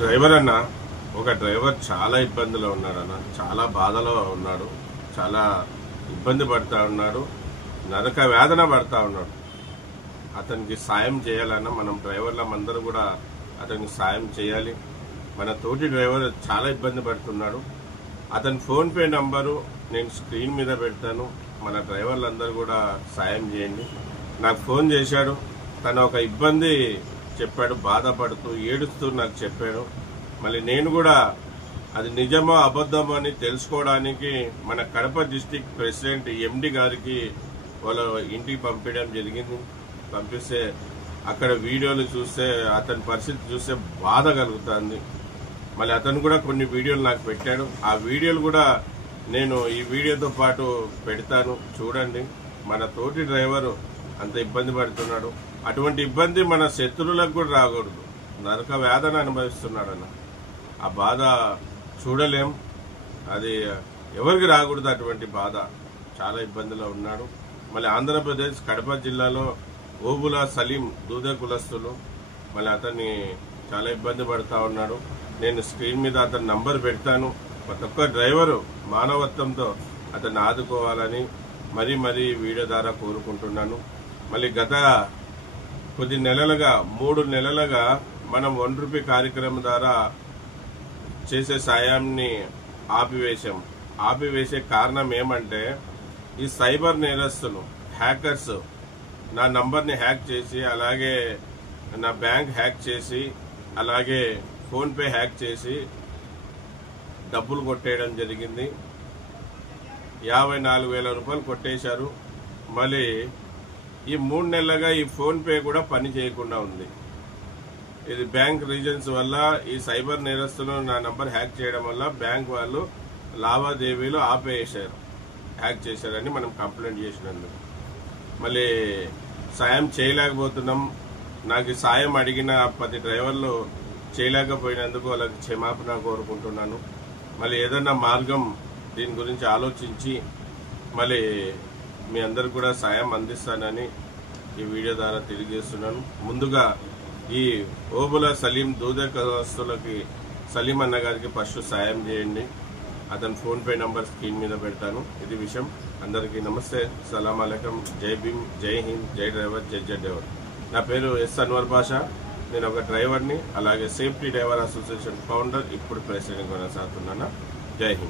Driver అన్న, ఒక driver చాలా ఇబ్బందిలో ఉన్నాడు అన్న, చాలా బాధలో ఉన్నాడు, చాలా ఇబ్బంది పడతా ఉన్నాడు, నరక వేదన పడతా ఉన్నాడు. అతనికి సాయం చేయాలన్నా మనం డ్రైవర్లందరూ కూడా అతనికి సాయం చేయాలి. మన తోటి డ్రైవర్ చాలా ఇబ్బంది పడుతున్నాడు. అతని ఫోన్పే నంబరు నేను స్క్రీన్ మీద పెడతాను. మన డ్రైవర్లందరూ కూడా సాయం చేయండి. నాకు ఫోన్ చేశాడు, తను ఒక ఇబ్బంది చెప్పాడు, బాధపడుతూ ఏడుస్తూ నాకు చెప్పాడు. మళ్ళీ నేను కూడా అది నిజమో అబద్ధమో అని తెలుసుకోవడానికి మన కడప డిస్టిక్ ప్రెసిడెంట్ ఎండి గారికి వాళ్ళ ఇంటికి పంపించడం జరిగింది. పంపిస్తే అక్కడ వీడియోలు చూస్తే అతని పరిస్థితి చూస్తే బాధ కలుగుతుంది. మళ్ళీ అతను కూడా కొన్ని వీడియోలు నాకు పెట్టాడు. ఆ వీడియోలు కూడా నేను ఈ వీడియోతో పాటు పెడతాను, చూడండి. మన తోటి డ్రైవరు అంత ఇబ్బంది పడుతున్నాడు. అటువంటి ఇబ్బంది మన శత్రువులకు కూడా రాకూడదు. నరక వేదన అనుభవిస్తున్నాడన్న, ఆ బాధ చూడలేం. అది ఎవరికి రాకూడదు అటువంటి బాధ. చాలా ఇబ్బందిలో ఉన్నాడు. మళ్ళీ ఆంధ్రప్రదేశ్ కడప జిల్లాలో ఓబుల సలీం దూదే కులస్తులు, మళ్ళీ అతన్ని చాలా ఇబ్బంది పడుతూ ఉన్నాడు. నేను స్క్రీన్ మీద అతని నంబర్ పెడతాను. ప్రతి ఒక్క డ్రైవరు మానవత్వంతో అతన్ని ఆదుకోవాలని మరీ వీడియో ద్వారా కోరుకుంటున్నాను. మళ్ళీ గత కొద్ది నెలలుగా 3 నెలలుగా మనం ₹1 కార్యక్రమం ద్వారా చేసే సాయాన్ని ఆపివేసే కారణం ఏమంటే, ఈ సైబర్ నేరస్తులు, హ్యాకర్స్ నా నంబర్ని హ్యాక్ చేసి, అలాగే నా బ్యాంక్ హ్యాక్ చేసి, అలాగే ఫోన్పే హ్యాక్ చేసి డబ్బులు కొట్టేయడం జరిగింది. 54,000 రూపాయలు కొట్టేశారు. మళ్ళీ ఈ 3 నెలలుగా ఈ ఫోన్పే కూడా పని చేయకుండా ఉంది. ఇది బ్యాంక్ రీజన్స్ వల్ల, ఈ సైబర్ నేరస్తులు నా నంబర్ హ్యాక్ చేయడం వల్ల బ్యాంక్ వాళ్ళు లావాదేవీలు ఆపేశారు, హ్యాక్ చేశారని మనం కంప్లైంట్ చేసినందుకు. మళ్ళీ సాయం చేయలేకపోతున్నాం. నాకు సాయం అడిగిన 10 డ్రైవర్లు చేయలేకపోయినందుకు వాళ్ళకి క్షమాపణ కోరుకుంటున్నాను. మళ్ళీ ఏదన్నా మార్గం దీని గురించి ఆలోచించి మళ్ళీ మీ అందరికి కూడా సాయం అందిస్తానని ఈ వీడియో ద్వారా తెలియజేస్తున్నాను. ముందుగా ఈ ఓబుల సలీం దూదే కులస్తులకి, సలీం అన్న గారికి ఫస్ట్ సాయం చేయండి. అతని ఫోన్పే నంబర్ స్క్రీన్ మీద పెడతాను. ఇది విషయం. అందరికీ నమస్తే, సలాం అలైకుం, జై భీమ్, జై హింద్, జై డ్రైవర్, జై డ్రైవర్. నా పేరు ఎస్ అన్వర్ బాషా. నేను ఒక డ్రైవర్ని, అలాగే సేఫ్టీ డ్రైవర్ అసోసియేషన్ ఫౌండర్, ఇప్పుడు ప్రెసిడెంట్ కొనసాగుతున్నాను. జై హింద్.